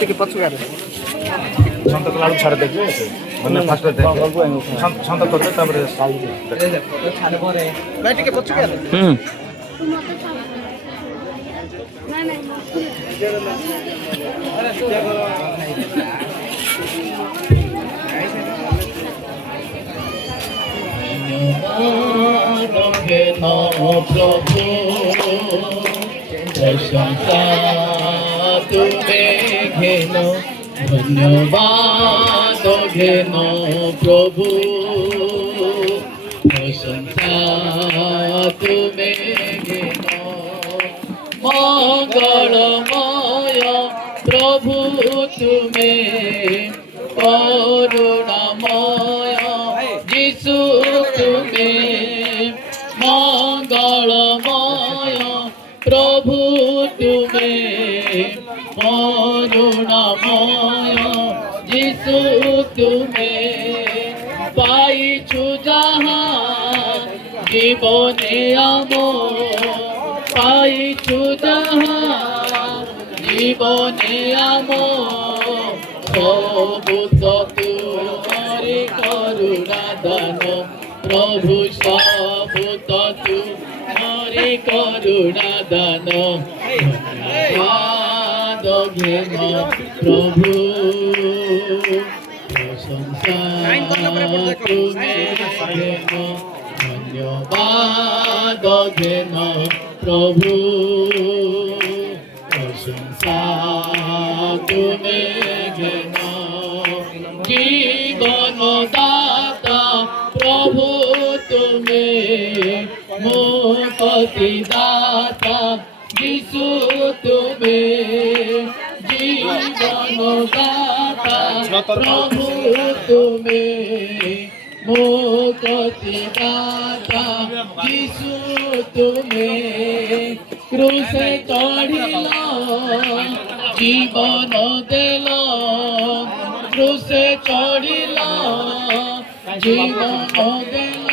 ଟିକେ ପଛକୁ ସନ୍ତ କଲାବେଳକୁ ଛାଡ଼ି ଦେଖିବେ ମାନେ ଫାଷ୍ଟ ସନ୍ତ କରିବେ ତାପରେ ଭାଇ ଟିକେ ପଛକୁ প্রভু প্রশংসা তুমে ঘেন ধন্যবাদ ঘেন প্রভু প্রশংসা তুমে ঘেন মঙ্গলময় প্রভু তুমে করুণাময় যিশু তুমে মঙ্গলময় প্রভু তুমে করুণাময় যিশু তুমে পাইছু যাহা জীবনে আমোর পাইছু যাহা জীবনে আমোর প্রভু তুমারি করুণা দান প্রভু সবু তুমারি করুণা দান ধন্যবাদ ঘেন প্রভু প্রশংসা তুমে ঘেন ধন্যবাদ ঘেন প্রভু প্রশংসা তুমে ঘেন জীবন দাতা প্রভু তুমে মুক্তি দাতা যিশু তুমে জীবন দাতা প্রভু তুমে মুক্তি দাতা যিশু তুমে ক্রুশে চড়িল জীবন দেল ক্রুশে চড়িল জীবন দেল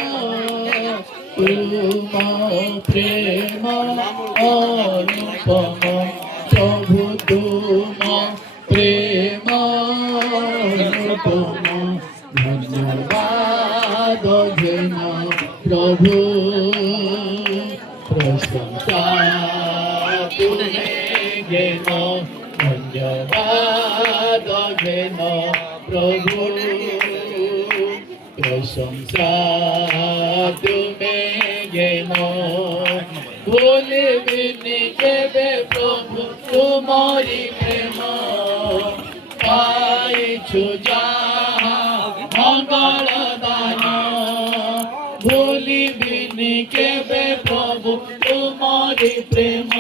তুম প্রেম অনুপম প্রভু তুম প্রেম অনুপম ধন্যবাদ ঘেন প্রভু প্রশংসা তুমে ঘেন ধন্যবাদ ঘেন প্রভু প্রশংসা তুমে ঘেন ভুলিবিনি কেবে প্রভু তুমরি প্রেম পাইছু যাহা মঙ্গল দান ভুলিবিনি কেবে প্রভু তুমরি প্রেম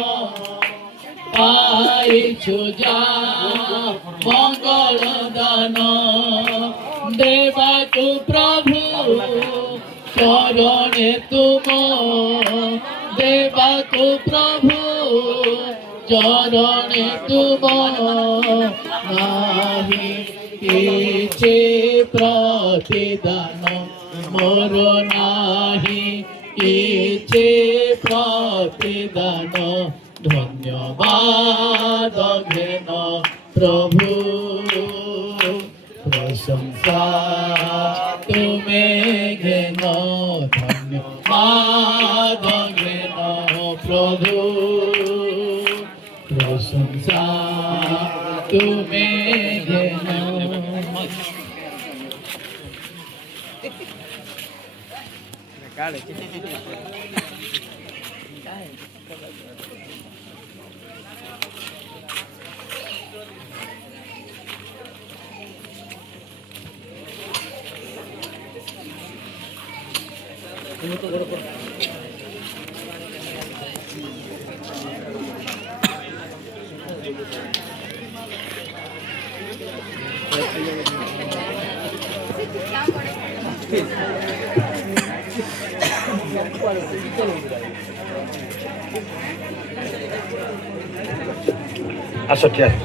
পাইছু যাহা মঙ্গল দান দেবাকু প্রভু চরণে তুম দেবাকু প্রভু চরণে তুম নাহি কিছু প্রতিদান মোর নাহি কিছু প্রতিদান ধন্যবাদ ঘেন প্রভু প্রশংসা তুমে ঘেন ধন্যবাদ ঘেন প্রভু প্রশংসা তুমে ঘেন আসো ঠিক আছে।